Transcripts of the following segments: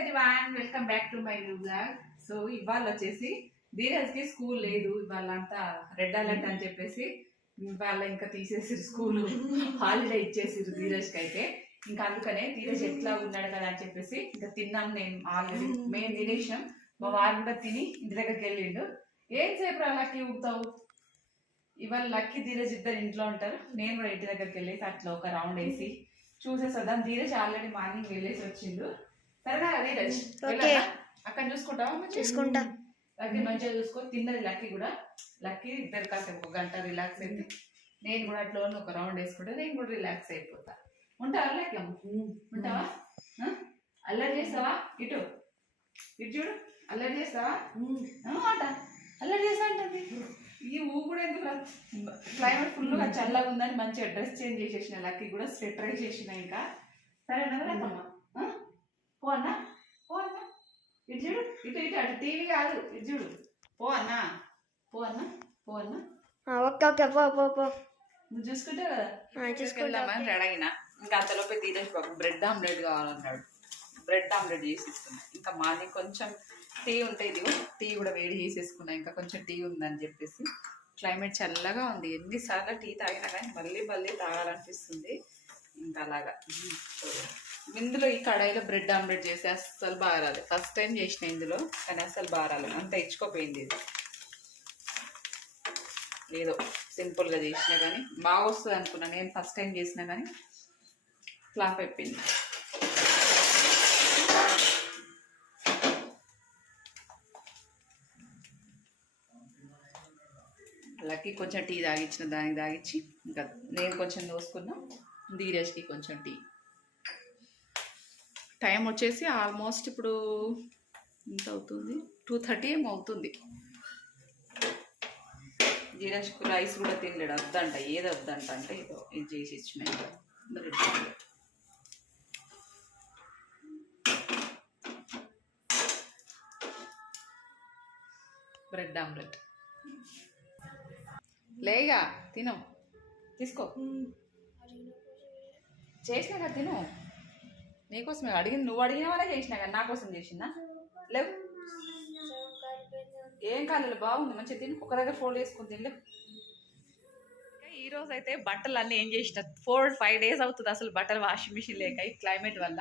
Everyone welcome back to my new blog. So ఇవాళ వచ్చేసి ధీరజ్కి school లేదు ఇవాళ అంతా రెడ్ అలర్ట్ అని చెప్పేసి ఇవాళ ఇంకా తీసేసి స్కూల్. హాలిడే ఇచ్చేసిరు ధీరజ్కి అయితే ఇంకా అందుకనే ధీరజ్ ఎట్లా ఉన్నాడు కదా అని చెప్పేసి ఇంకా తిన్నాం నేను ఆల్రెడీ. మేము తినేసాం మా వారు కూడా తిని ఇంటి దగ్గరికి వెళ్ళిండు. ఏం సేపు లక్కీ ఊపుతావు ఇవాళ లక్కీ ధీరజ్ ఇద్దరు ఇంట్లో ఉంటారు. నేను కూడా ఇంటి దగ్గరికి వెళ్ళేసి అట్లా ఒక రౌండ్ వేసి చూసేసొద్దాం. ధీరజ్ ఆల్రెడీ మార్నింగ్ వెళ్ళేసి వచ్చిండు. వెళ్ళాలా? అక్కడ చూసుకుంటావా? చూసుకుంటా. లక్కీ మంచిగా చూసుకో. తిన్నది లక్కీ కూడా. లక్కీ ఇద్దరు కాసేపు ఒక గంట రిలాక్స్ అయితే నేను కూడా అట్లా ఒక రౌండ్ వేసుకుంటే నేను కూడా రిలాక్స్ అయిపోతా. ఉంటావా లక్కీ ఉంటావా? అల్లరి చేస్తావా? ఇటు. ఇటు చూడు. అల్లరి చేస్తావా? అట అల్లరి చేస్తా అంటుంది. ఈ ఊ కూడా ఎందుకు క్లైమేట్ ఫుల్గా చల్లగా ఉందని మంచిగా డ్రెస్ చేంజ్ చేసేసిన లక్కీ కూడా స్వెటర్ వేసేసిన ఇంకా. సరేనా పో అన్నా పో అన్నా ఇటు చూడు ఇటు ఇటు అటు టీవీ కాదు ఇటు చూడు. పో అన్నా పో అన్నా పో అన్నా ఆ, ఓకే ఓకే పో పో పో. నువ్వు చూసుకుంటావు కదా? ఆ, చూసుకుంటా. వెళ్దామని రెడీ అయినా ఇంకా అంతలోపే ధీరజ్ బాబు బ్రెడ్ ఆమ్లెట్ కావాలన్నాడు బ్రెడ్ ఆమ్లెట్ చేసి ఇస్తున్నా. ఇంకా మార్నింగ్ కొంచెం టీ ఉంటే ఇదిగో టీ కూడా వేడి చేసేసుకున్నా. ఇంకా కొంచెం టీ ఉందని చెప్పేసి. క్లైమేట్ చల్లగా ఉంది. ఎన్నిసార్లు టీ తాగినా కానీ మళ్ళీ మళ్ళీ తాగాలనిపిస్తుంది. ఇంకా అలాగా. ఇందులో ఈ కడాయిలో బ్రెడ్ ఆమ్లెట్ చేసి అస్సలు బాగా రాలేదు ఫస్ట్ టైం చేసిన ఇందులో కానీ అస్సలు బాగా రాలేదు అంత ఇచ్చుకోపోయింది ఇది. ఏదో సింపుల్గా చేసినా కానీ బాగా వస్తుంది అనుకున్నా. నేను ఫస్ట్ టైం చేసినా కానీ ఫ్లాప్ అయిపోయింది. లక్కీ కొంచెం టీ తాగించిన దానికి తాగించి ఇంకా నేను కొంచెం దోసుకున్నా. ధీరజ్కి కొంచెం టీ. టైం వచ్చేసి ఆల్మోస్ట్ ఇప్పుడు ఎంత అవుతుంది? టూ థర్టీ ఏమో అవుతుంది. ధీరజ్కు రైస్ కూడా తినలేడు వద్దంట ఏది వద్దంట అంటే ఏదో ఇది చేసి ఇచ్చిన బ్రెడ్ ఆమ్లెట్ బ్రెడ్ ఆమ్లెట్. లేగా తిను. తీసుకో. చేసినా కదా తిను. నీకోసమే అడిగింది నువ్వు అడిగిన వాళ్ళే చేసినా కానీ నా కోసం చేసిందా? లేవు. ఏం కాలేదు బాగుంది. మంచిగా తిని. ఒక దగ్గర ఫోల్డ్ చేసుకుని తినలేవు ఈ రోజు అయితే బట్టలు అన్నీ ఏం చేసిన? ఫోర్ ఫైవ్ డేస్ అవుతుంది అసలు బట్టలు వాషింగ్ మిషన్ లేక. ఈ క్లైమేట్ వల్ల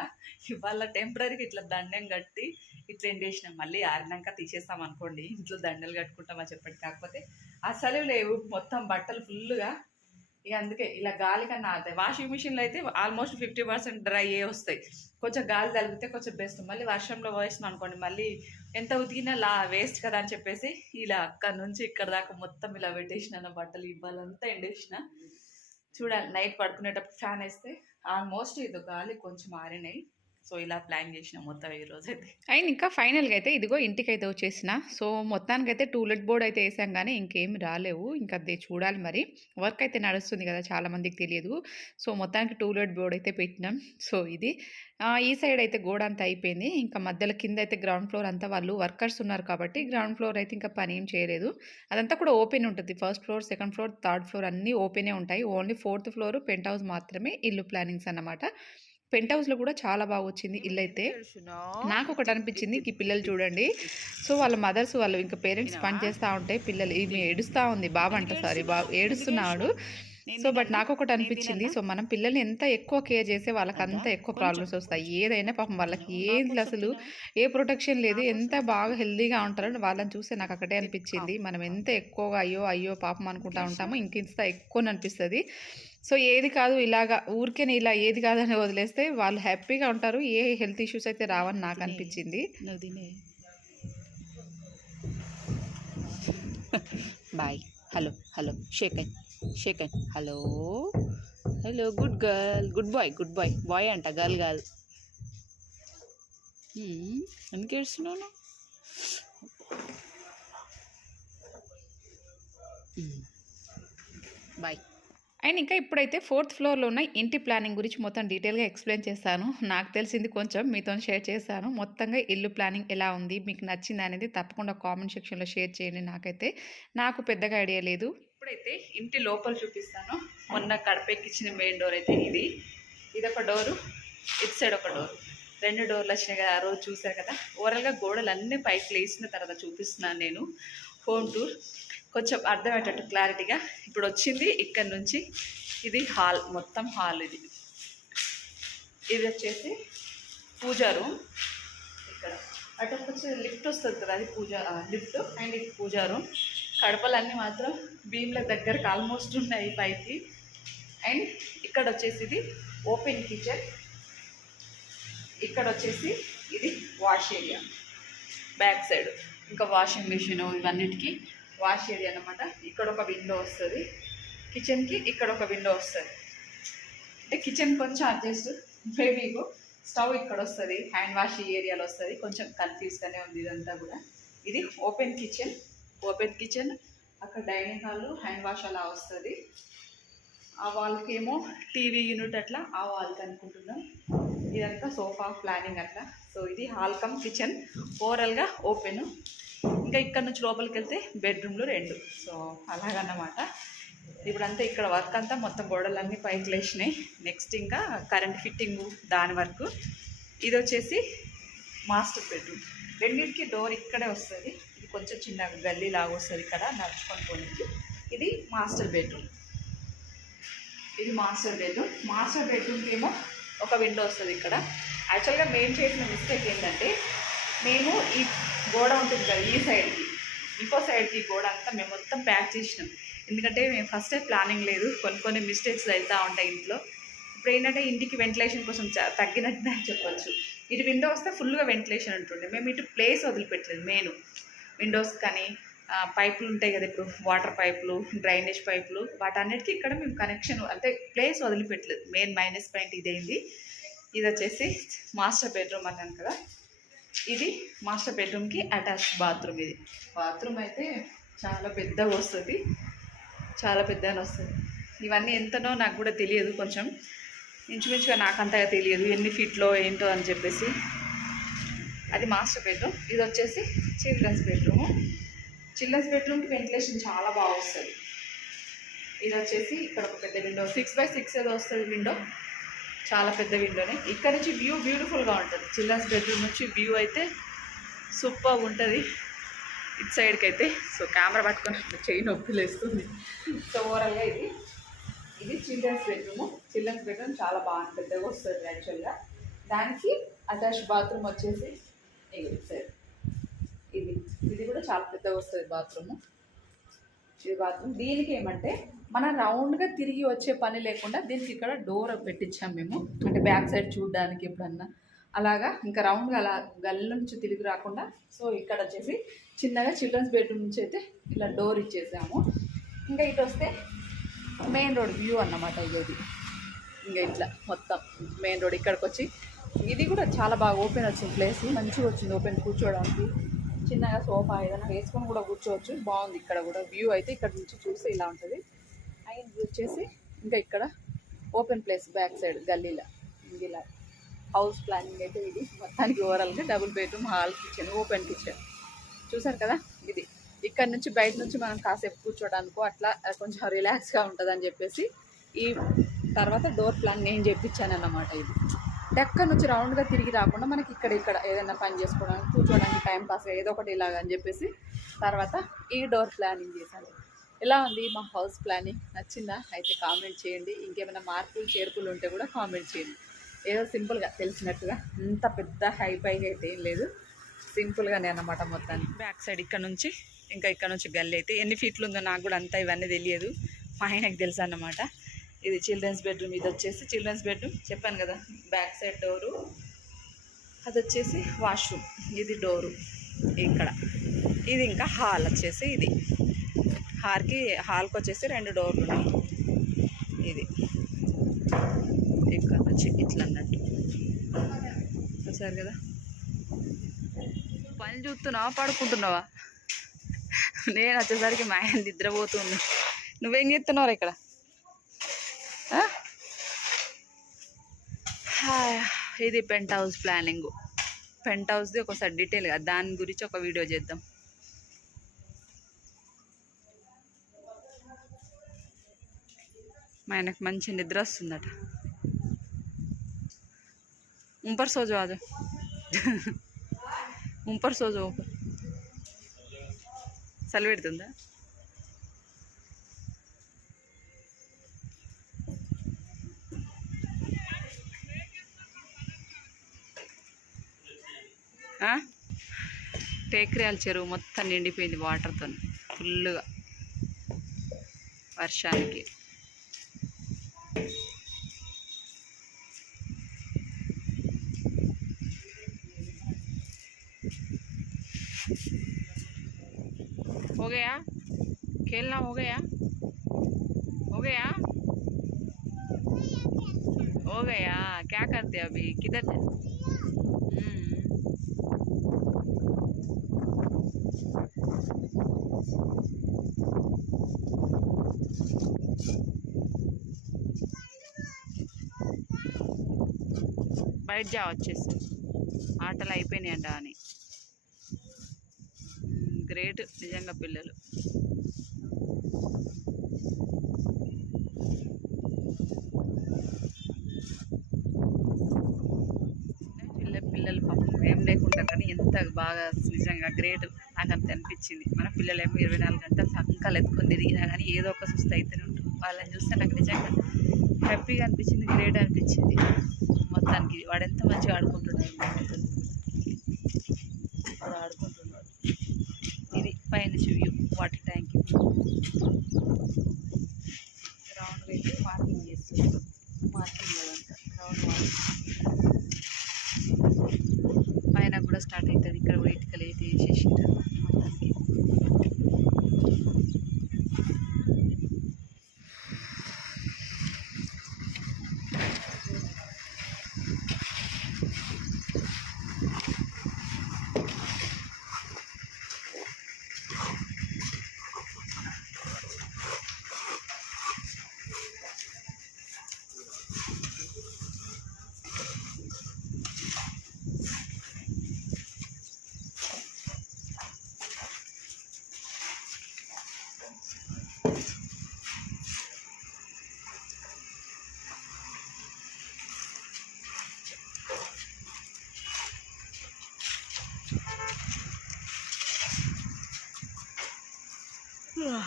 ఇవాళ టెంపరీకి ఇట్లా దండం కట్టి ఇట్లా ఏం చేసినాం? మళ్ళీ ఆరినాక తీసేస్తాం అనుకోండి. ఇంట్లో దండలు కట్టుకుంటామని చెప్పండి. కాకపోతే అసలు లేవు. మొత్తం బట్టలు ఫుల్గా ఇక అందుకే ఇలా గాలి కన్నా ఆడతాయి. వాషింగ్ మిషన్లో అయితే ఆల్మోస్ట్ ఫిఫ్టీ పర్సెంట్ డ్రై అయ్యే వస్తాయి. కొంచెం గాలి తగిలితే కొంచెం బెస్ట్ మళ్ళీ వర్షంలో వేసినాం అనుకోండి మళ్ళీ ఎంత ఉతికినా లా వేస్ట్ కదా అని చెప్పేసి ఇలా అక్కడ నుంచి ఇక్కడ దాకా మొత్తం ఇలా పెట్టేసిన బట్టలు ఇవ్వాలంతా ఎండేసిన. చూడాలి నైట్ పడుకునేటప్పుడు ఫ్యాన్ వేస్తే ఆల్మోస్ట్ ఇది గాలి కొంచెం ఆరినాయి సో ఇలా ప్లాన్ చేసిన మొత్తం ఈ రోజు అయితే అండ్ ఇంకా ఫైనల్గా అయితే ఇదిగో ఇంటికి అయితే వచ్చేసిన. సో మొత్తానికి అయితే టూలెట్ బోర్డ్ అయితే వేసాం కానీ ఇంకేం రాలేవు. ఇంకా అది చూడాలి మరి. వర్క్ అయితే నడుస్తుంది కదా చాలా మందికి తెలియదు. సో మొత్తానికి టూలెట్ బోర్డ్ అయితే పెట్టినాం. సో ఇది. ఈ సైడ్ అయితే గోడ అంతా అయిపోయింది. ఇంకా మధ్యలో కింద అయితే గ్రౌండ్ ఫ్లోర్ అంతా వాళ్ళు వర్కర్స్ ఉన్నారు కాబట్టి గ్రౌండ్ ఫ్లోర్ అయితే ఇంకా పని ఏం చేయలేదు. అదంతా కూడా ఓపెన్ ఉంటుంది. First floor second floor third floor అన్నీ ఓపెనే ఉంటాయి. Only fourth floor penthouse మాత్రమే ఇల్లు ప్లానింగ్స్ అన్నమాట. పెంట్ హౌస్లో కూడా చాలా బాగా వచ్చింది ఇల్లు అయితే. నాకు ఒకటి అనిపించింది ఈ పిల్లలు చూడండి. సో వాళ్ళ మదర్స్ వాళ్ళు ఇంకా పేరెంట్స్ పని చేస్తూ ఉంటే పిల్లలు ఈమె ఏడుస్తూ ఉంది బాబు అంట సారీ బాబు ఏడుస్తున్నాడు. సో బట్ నాకు ఒకటి అనిపించింది సో మనం పిల్లల్ని ఎంత ఎక్కువ కేర్ చేస్తే వాళ్ళకి అంత ఎక్కువ ప్రాబ్లమ్స్ వస్తాయి. ఏదైనా పాపం వాళ్ళకి ఏది అసలు ఏ ప్రొటెక్షన్ లేదు ఎంత బాగా హెల్దీగా ఉంటారో వాళ్ళని చూస్తే నాకు ఒకటే అనిపించింది. మనం ఎంత ఎక్కువగా అయ్యో అయ్యో పాపం అనుకుంటా ఉంటామో ఇంకింత ఎక్కువ అనిపిస్తుంది సో ఏది కాదు ఇలాగా ఊరికే ఇలా ఏది కాదని వదిలేస్తే వాళ్ళు హ్యాపీగా ఉంటారు. ఏ హెల్త్ ఇష్యూస్ అయితే రావని నాకు అనిపించింది. Bye. Hello hello. Shake hand shake hand hello. Hello good girl. Good boy good boy. Boy అంట గర్ల్ హ్మ్, ఎందుకు బాయ్. అండ్ ఇంకా ఇప్పుడైతే ఫోర్త్ ఫ్లోర్లో ఉన్న ఇంటి ప్లానింగ్ గురించి మొత్తం డీటెయిల్గా ఎక్స్ప్లెయిన్ చేస్తాను. నాకు తెలిసింది కొంచెం మీతో షేర్ చేస్తాను మొత్తంగా ఇల్లు ప్లానింగ్ ఎలా ఉంది మీకు నచ్చింది అనేది తప్పకుండా కామెంట్ సెక్షన్లో షేర్ చేయండి నాకైతే. నాకు పెద్దగా ఐడియా లేదు. ఇప్పుడైతే ఇంటి లోపల చూపిస్తాను. మొన్న కడపెక్కిచ్చిన మెయిన్ డోర్ అయితే ఇది. ఇది ఒక డోరు ఇటు సైడ్ ఒక డోర్. రెండు డోర్లు వచ్చినాయి కదా ఆ రోజు చూసారు కదా. ఓవరాల్గా గోడలు అన్నీ పైకి లేచిన తర్వాత చూపిస్తున్నాను నేను. Home tour. కొంచెం అర్థమయ్యేటట్టు క్లారిటీగా ఇప్పుడు వచ్చింది ఇక్కడ నుంచి ఇది హాల్ మొత్తం హాల్ ఇది. ఇది వచ్చేసి పూజా రూమ్. ఇక్కడ అటు వచ్చి లిఫ్ట్ వస్తుంది కదా అది పూజ లిఫ్ట్ అండ్ ఇది పూజా రూమ్. కడపలన్నీ మాత్రం భీమ్ల దగ్గరకు ఆల్మోస్ట్ ఉన్నాయి పైకి. అండ్ ఇక్కడ వచ్చేసి ఇది ఓపెన్ కిచెన్. ఇక్కడ వచ్చేసి ఇది వాష్ ఏరియా. బ్యాక్ సైడ్ ఇంకా వాషింగ్ మిషన్ ఇవన్నిటికీ వాష్ ఏరియా అనమాట ఇక్కడ ఒక విండో వస్తుంది. కిచెన్కి ఇక్కడ ఒక విండో వస్తుంది. అంటే కిచెన్ కొంచెం అడ్జస్ట్ మీకు స్టవ్ ఇక్కడ వస్తుంది హ్యాండ్ వాష్ ఈ ఏరియాలో వస్తుంది. కొంచెం కన్ఫ్యూజ్గానే ఉంది ఇదంతా కూడా. ఇది ఓపెన్ కిచెన్ ఓపెన్ కిచెన్ అక్కడ డైనింగ్ హాల్ హ్యాండ్ వాష్ అలా వస్తుంది. ఆ వాల్కి ఏమో టీవీ యూనిట్ అట్లా ఆ వాల్కి అనుకుంటున్నాం. ఇదంతా సోఫా ప్లానింగ్ అట్లా. సో ఇది హాల్ కమ్ కిచెన్ ఓవరాల్గా ఓపెను ఇంకా ఇక్కడ నుంచి లోపలికి వెళ్తే బెడ్రూమ్లు రెండు. సో అలాగన్నమాట. ఇప్పుడంతా ఇక్కడ వర్క్ అంతా మొత్తం గోడలన్నీ పైకి లేచినాయి. నెక్స్ట్ ఇంకా కరెంట్ ఫిట్టింగు దాని వరకు. ఇది వచ్చేసి మాస్టర్ బెడ్రూమ్ రెండింటికి డోర్ ఇక్కడే వస్తుంది. ఇది కొంచెం చిన్న గల్లీ లాగా వస్తుంది ఇక్కడ నడుచుకొని పోనికి. ఇది మాస్టర్ బెడ్రూమ్ ఇది మాస్టర్ బెడ్రూమ్ మాస్టర్ బెడ్రూమ్కి ఏమో ఒక విండో వస్తుంది ఇక్కడ. యాక్చువల్గా మేము చేసిన మిస్టేక్ ఏంటంటే మేము ఈ గోడ ఉంటుంది కదా ఈ సైడ్కి. ఇంకో సైడ్కి గోడ అంతా మేము మొత్తం ప్యాక్ చేసినాం. ఎందుకంటే మేము ఫస్ట్ ప్లానింగ్ లేదు. కొన్ని కొన్ని మిస్టేక్స్ వెళ్తూ ఉంటాయి ఇంట్లో. ఇప్పుడు ఏంటంటే ఇంటికి వెంటిలేషన్ కోసం చ- తగ్గినట్టు అని చెప్పొచ్చు. ఇటు విండో వస్తే ఫుల్గా వెంటిలేషన్ ఉంటుండే. మేము ఇటు ప్లేస్ వదిలిపెట్టలేదు మెయిన్. విండోస్ కానీ పైపులు ఉంటాయి కదా ఇప్పుడు వాటర్ పైపులు డ్రైనేజ్ పైపులు వాటన్నిటికీ ఇక్కడ మేము కనెక్షన్ అంటే ప్లేస్ వదిలిపెట్టలేదు. మెయిన్ మైనస్ పాయింట్ ఇదేంది. ఇది వచ్చేసి మాస్టర్ బెడ్రూమ్ అన్నాను కదా. ఇది మాస్టర్ బెడ్రూమ్కి అటాచ్ బాత్రూమ్ ఇది. బాత్రూమ్ అయితే చాలా పెద్దగా వస్తుంది. చాలా పెద్దగా వస్తుంది. ఇవన్నీ ఎంతనో నాకు కూడా తెలియదు కొంచెం. ఇంచుమించుగా నాకు అంతగా తెలియదు ఎన్ని ఫీట్లో ఏంటో అని చెప్పేసి. అది మాస్టర్ బెడ్రూమ్. ఇది వచ్చేసి చిల్డ్రన్స్ బెడ్రూమ్. చిల్డ్రన్స్ బెడ్రూమ్కి వెంటిలేషన్ చాలా బాగా వస్తుంది. ఇది వచ్చేసి ఇక్కడ ఒక పెద్ద విండో. సిక్స్ బై సిక్స్ ఏదో వస్తుంది విండో. చాలా పెద్ద విండోనే. ఇక్కడ నుంచి వ్యూ బ్యూటిఫుల్గా ఉంటుంది. చిల్డ్రన్స్ బెడ్రూమ్ నుంచి వ్యూ అయితే సూపర్ ఉంటుంది. ఇటు సైడ్కి అయితే సో కెమెరా పట్టుకొని చెయ్యి నొప్పి లేస్తుంది. సో ఓవరాల్గా ఇది ఇది చిల్డ్రన్స్ బెడ్రూమ్. చిల్డ్రన్స్ బెడ్రూమ్ చాలా బాగా పెద్దగా వస్తుంది యాక్చువల్గా. దానికి అటాచ్ బాత్రూమ్ వచ్చేసి ఇగో సైడ్ ఇది ఇది కూడా చాలా పెద్దగా వస్తుంది బాత్రూమ్. ఇది బాత్రూమ్ దీనికి ఏమంటే మనం రౌండ్గా తిరిగి వచ్చే పని లేకుండా దీనికి ఇక్కడ డోర్ పెట్టించాం మేము. అంటే బ్యాక్ సైడ్ చూడడానికి ఎప్పుడన్నా. అలాగా ఇంకా రౌండ్గా అలా గల్ల నుంచి తిరిగి రాకుండా సో ఇక్కడ వచ్చేసి చిన్నగా చిల్డ్రన్స్ బెడ్రూమ్ నుంచి అయితే ఇలా డోర్ ఇచ్చేసాము. ఇంకా ఇటు వస్తే మెయిన్ రోడ్ వ్యూ అన్నమాట ఇది ఇంకా ఇట్లా మొత్తం మెయిన్ రోడ్ ఇక్కడికి వచ్చి ఇది కూడా చాలా బాగా ఓపెన్ వచ్చింది ప్లేస్ మంచిగా వచ్చింది ఓపెన్ కూర్చోవడానికి చిన్నగా సోఫా ఏదైనా వేసుకొని కూడా కూర్చోవచ్చు. బాగుంది ఇక్కడ కూడా వ్యూ అయితే ఇక్కడ నుంచి చూస్తే ఇలా ఉంటుంది. అండ్ వచ్చేసి ఇంకా ఇక్కడ ఓపెన్ ప్లేస్ బ్యాక్ సైడ్ గల్లీలో. ఇది ఇలా హౌస్ ప్లానింగ్ అయితే ఇది. మొత్తానికి ఓవరాల్గా double bedroom hall kitchen open kitchen చూసారు కదా? ఇది. ఇక్కడ నుంచి బయట నుంచి మనం కాసేపు కూర్చోడానికో అట్లా కొంచెం రిలాక్స్గా ఉంటుంది చెప్పేసి ఈ తర్వాత డోర్ ప్లాన్ నేను చెప్పించాను అన్నమాట ఇది. అంటే నుంచి రౌండ్గా తిరిగి రాకుండా మనకి ఇక్కడ ఇక్కడ ఏదైనా పని చేసుకోవడానికి కూర్చోడానికి టైంపాస్ ఏదో ఒకటి ఇలాగ అని చెప్పేసి తర్వాత ఈ డోర్ ప్లానింగ్ చేశాను. ఎలా ఉంది మా హౌస్ ప్లానింగ్? నచ్చిందా? అయితే కామెంట్ చేయండి. ఇంకేమైనా మార్పులు చేర్పులు ఉంటే కూడా కామెంట్ చేయండి. ఏదో సింపుల్గా తెలిసినట్టుగా అంత పెద్ద హై పైగా అయితే ఏం లేదు. సింపుల్గానే అన్నమాట మొత్తానికి. బ్యాక్ సైడ్ ఇక్కడ నుంచి ఇంకా ఇక్కడ నుంచి గల్లీ అయితే ఎన్ని ఫీట్లు ఉందో నాకు కూడా అంతా ఇవన్నీ తెలియదు. మా ఆయనకు తెలుసు అన్నమాట. ఇది చిల్డ్రన్స్ బెడ్రూమ్ ఇది వచ్చేసి చిల్డ్రన్స్ బెడ్రూమ్ చెప్పాను కదా బ్యాక్ సైడ్ డోరు అది వచ్చేసి వాష్రూమ్ ఇది డోరు ఇక్కడ. ఇది ఇంకా హాల్ వచ్చేసి ఇది. హాల్కి హాల్కి వచ్చేసి రెండు డోర్లు ఉన్నాయి. ఇది. ఇక్కడ వచ్చి ఇట్లా అన్నట్టు. చూసారు కదా? పని చూస్తున్నావా పడుకుంటున్నావా? నేను వచ్చేసరికి మా ఆయన నిద్రపోతుంది. నువ్వేం చేస్తున్నావు ఇక్కడ ఆ? హాయ్, ఇది పెంట్ హౌస్ ప్లానింగ్ పెంట్ హౌస్ది ఒకసారి డీటెయిల్గా దాని గురించి ఒక వీడియో చేద్దాం. ఆయనకు మంచి నిద్ర వస్తుందట. ఉంపర్ సోజు అది ఉంపర్ సోజు సెలవు పెడుతుందా? టేక్రియాల చెరువు మొత్తం నిండిపోయింది వాటర్తో ఫుల్గా వర్షానికి हो गया खेलना हो गया हो गया हो गया क्या करते अभी किधर బయట జా వచ్చేసి. ఆటలు అయిపోయినాయంట అని. గ్రేట్ నిజంగా పిల్లలు. పిల్ల పిల్లలు పాపం ఏం లేకుండా కానీ ఎంత బాగా నిజంగా గ్రేట్ నాకు అంత అనిపించింది. మన పిల్లలు ఏమో ఇరవై నాలుగు గంటలు సంకలు ఎత్తుకొని తిరిగినా కానీ ఏదో ఒక సుస్థ అయితేనే ఉంటుంది. వాళ్ళని చూస్తే నాకు నిజంగా హ్యాపీగా అనిపించింది గ్రేట్ అనిపించింది. మొత్తానికి వాడు ఎంత మంచిగా ఆడుకుంటున్నాడు వాడు ఆడుకుంటున్నాడు. ఇది పైన వ్యూ వాటర్ ట్యాంక్ రౌండ్ అయితే మార్కింగ్ చేస్తుంది మార్కింగ్ అదంతా రౌండ్ పైన కూడా స్టార్ట్ అవుతుంది ఇక్కడ కూడా ఇటుకలు అయితే వేసేసింటారు మొత్తానికి నేను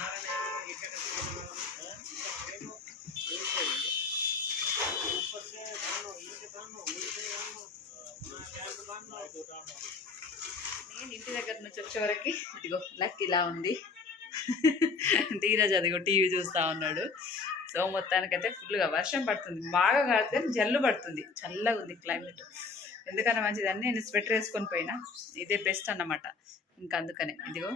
ఇంటి దగ్గర నుంచి వచ్చేవరకు ఇదిగో లక్ ఇలా ఉంది. ధీరజ్ అదిగో టీవీ చూస్తూ ఉన్నాడు. సో మొత్తానికైతే ఫుల్గా వర్షం పడుతుంది. బాగా కాడితే జల్లు పడుతుంది. చల్లగా ఉంది క్లైమేట్. ఎందుకన్నా మంచిదని నేను స్వెటర్ వేసుకొని పోయినా. ఇదే బెస్ట్ అన్నమాట. ఇంకా అందుకనే. ఇదిగో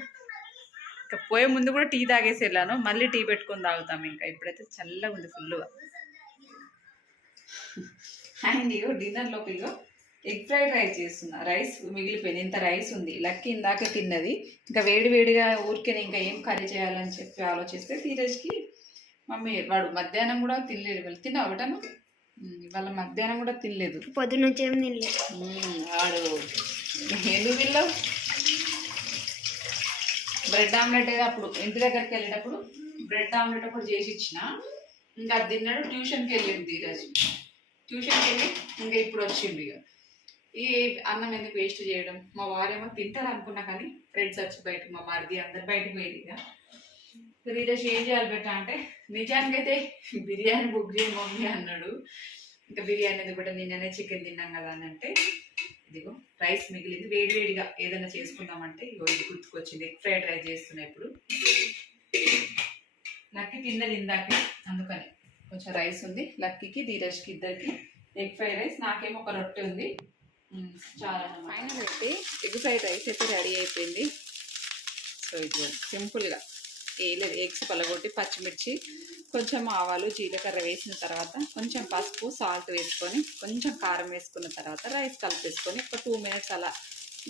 ఇంకా పోయే ముందు కూడా టీ తాగేసి వెళ్ళాను. మళ్ళీ టీ పెట్టుకొని తాగుతాం ఇంకా. ఇప్పుడైతే చల్లగా ఉంది ఫుల్గా అండ్ ఇగో డిన్నర్లోకి ఇగో ఎగ్ ఫ్రైడ్ రైస్ చేస్తున్నా. రైస్ మిగిలిపోయింది. ఇంత రైస్ ఉంది. లక్కీ ఇందాక తిన్నది. ఇంకా వేడి వేడిగా ఊరికే ఇంకా ఏం కర్రీ చేయాలని చెప్పి ఆలోచిస్తే ధీరజ్కి మమ్మీ వాడు మధ్యాహ్నం కూడా తినలేదు. వాళ్ళు తిన్నావు ఒకటను వాళ్ళ మధ్యాహ్నం కూడా తినలేదు. పొద్దున్న నుంచి ఏం తినలే మ్మ్, వాడు ఎందుకు తిన్నావు బ్రెడ్ ఆమ్లెట్ ఏదో అప్పుడు ఇంటి దగ్గరికి వెళ్ళేటప్పుడు బ్రెడ్ ఆమ్లెట్ ఒకటి చేసి ఇచ్చిన. ఇంకా అది తిన్నాడు ట్యూషన్కి వెళ్ళింది ఈరోజు ట్యూషన్కి వెళ్ళి ఇంకా ఇప్పుడు వచ్చిండు ఇక ఈ అన్నం ఎందుకు వేస్ట్ చేయడం? మా వారేమో తింటారు అనుకున్నా కానీ ఫ్రెండ్స్ వచ్చి బయటకు మా మరిది అందరు బయటకు పోయింది ఇక మరి ఈరోజు ఏం చేయాలి బెట్ట అంటే నిజానికైతే బిర్యానీ బుక్ చేయ మమ్మీ అన్నాడు. ఇంకా బిర్యానీ ఎందుకు బెట్ట నిన్ననే చికెన్ తిన్నాం కదా అని అంటే ఇదిగో రైస్ మిగిలింది. వేడి వేడిగా ఏదైనా చేసుకుందామంటే ఇగో ఇది గుర్తుకొచ్చింది. ఎగ్ ఫ్రైడ్ రైస్ చేస్తున్నా ఇప్పుడు. లక్కీ తిన్నది ఇందాక అందుకని కొంచెం రైస్ ఉంది. లక్కీకి ధీరజ్కి ఇద్దరికి ఎగ్ ఫ్రైడ్ రైస్ నాకేమో ఒక రొట్టె ఉంది. చాలా ఫైనల్ అయితే ఎగ్ ఫ్రైడ్ రైస్ అయితే రెడీ అయిపోయింది. సో ఇది సింపుల్గా ఏ లేదు ఎగ్స్ పలగొట్టి పచ్చిమిర్చి కొంచెం ఆవాలు జీలకర్ర వేసిన తర్వాత కొంచెం పసుపు సాల్ట్ వేసుకొని కొంచెం కారం వేసుకున్న తర్వాత రైస్ కలిపేసుకొని ఒక టూ మినిట్స్ అలా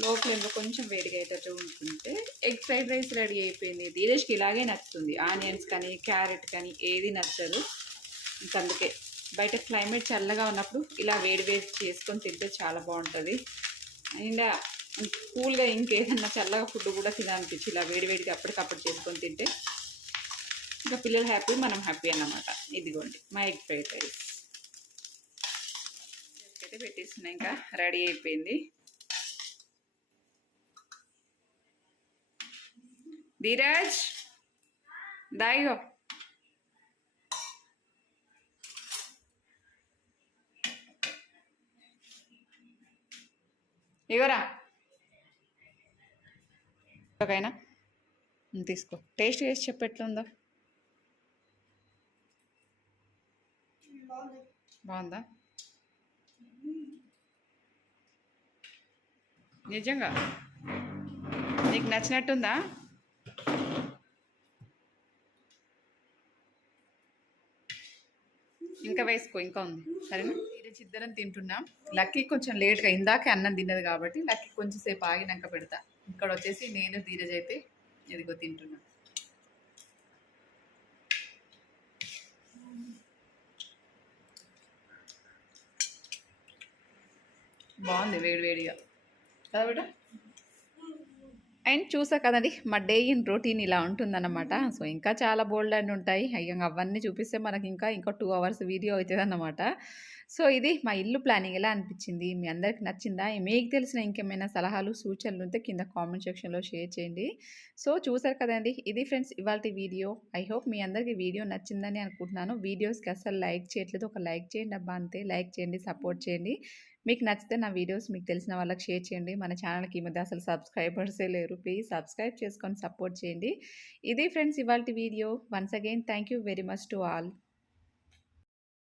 లో ఫ్లేమ్లో కొంచెం వేడిగా అయ్యేటట్టు ఉంటుంటే ఎగ్ ఫ్రైడ్ రైస్ రెడీ అయిపోయింది. ధీరేష్కి ఇలాగే నచ్చుతుంది. ఆనియన్స్ కానీ క్యారెట్ కానీ ఏది నచ్చదు. ఇంకా అందుకే బయట క్లైమేట్ చల్లగా ఉన్నప్పుడు ఇలా వేడి వేసి చేసుకొని తింటే చాలా బాగుంటుంది. అండ్ కూల్గా ఇంకేదన్నా చల్లగా ఫుడ్ కూడా తినాలనిపించి ఇలా వేడివేడిగా అప్పటికప్పుడు చేసుకొని తింటే ఇంకా పిల్లలు హ్యాపీ మనం హ్యాపీ అన్నమాట. ఇదిగోండి మా ఎగ్ ఫ్రైడ్ రైస్. అయితే అయితే ఇంకా రెడీ అయిపోయింది. ధీరాజ్ దాయో ఇవరా ఓకేనా తీసుకో. టేస్ట్ చేసి చెప్పు ఎట్లుందో. బాగుందా? నిజంగా? నీకు నచ్చినట్టుందా? ఇంకా వేసుకో ఇంకా ఉంది. సరేనా? ఈరోజు ఇద్దరం తింటున్నాం. లక్కీ కొంచెం లేట్గా ఇందాకే అన్నం తిన్నది కాబట్టి లక్కీ కొంచెం సేపు ఆగినాక పెడతా. ఇక్కడ వచ్చేసి నేను ధీరజ్ అయితే ఇదిగో తింటున్నా. బాగుంది వేడి వేడిగా. కదా బిడ్డ? అండ్ చూసా కదండి మా డే ఇన్ రొటీన్ ఇలా ఉంటుందన్నమాట. సో ఇంకా చాలా బోల్డ్ అండ్ ఉంటాయి. అయ్యా అవన్నీ చూపిస్తే మనకి ఇంకా ఇంకా టూ అవర్స్ వీడియో అవుతుంది అన్నమాట సో ఇది మా ఇల్లు ప్లానింగ్ ఎలా అనిపించింది? మీ అందరికి నచ్చిందా? మీకు తెలిసిన ఇంకేమైనా సలహాలు సూచనలు ఉంటే కింద కామెంట్ సెక్షన్లో షేర్ చేయండి. సో చూసారు కదండి ఇది ఫ్రెండ్స్ ఇవాళ వీడియో. ఐ హోప్ మీ అందరికీ వీడియో నచ్చిందని అనుకుంటున్నాను. వీడియోస్కి అసలు లైక్ చేయట్లేదు. ఒక లైక్ చేయండి అబ్బా అంతే. లైక్ చేయండి సపోర్ట్ చేయండి. మీకు నచ్చితే నా వీడియోస్ మీకు తెలిసిన వాళ్ళకి షేర్ చేయండి. మన ఛానల్కి ఈ మధ్య అసలు సబ్స్క్రైబర్సే లేరు. ప్లీజ్ సబ్స్క్రైబ్ చేసుకొని సపోర్ట్ చేయండి. ఇది ఫ్రెండ్స్ ఇవాళ video. Once again thank you very much to all.